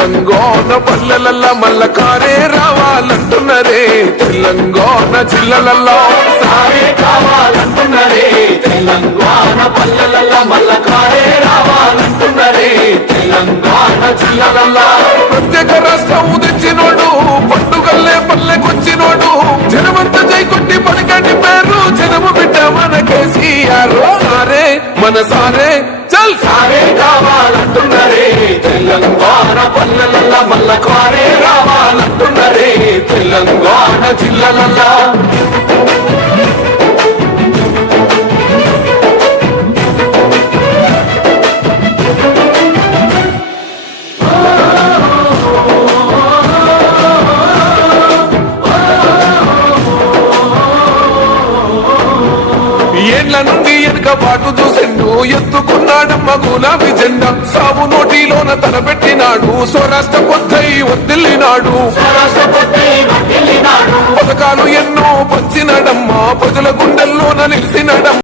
తెలంగాణ పల్లెలల్లా మల్ల కారే రావాలంటున్నరే తెలంగాణ జిల్లలల్లా సారే కావాలంటున్నరే తెలంగాణ పల్లెలల్లా మల్ల కారే రావాలంటున్నరే తెలంగాణ జిల్లలల్లా ప్రత్యేక రాష్ట్రం తెచ్చినోడు పండుగల్లే పల్లెకొచ్చినోడు జనమంతా జై కొట్టి పలికండి పేరు జనము బిడ్డ మన కేసీఆర్ సారే మన సారే చల్ సారే కావాలంటున్నరే తెలంగాణ పల్లెలల్లా మల్ల కారే రావాలంటున్నరే తెలంగాణ జిల్లలల్లా ఏళ్ల నుండి వెనుక పాటు చూసిండు ఎత్తుకున్నాడమ్మ గులాబీ జెండా సాగు నోటిలోన తలపెట్టినాడు స్వరాష్ట్ర పొద్దై వదిలినాడు పథకాలు ఎన్నో పంచినాడమ్మా ప్రజల గుండెల్లోన నిలిచినాడమ్మ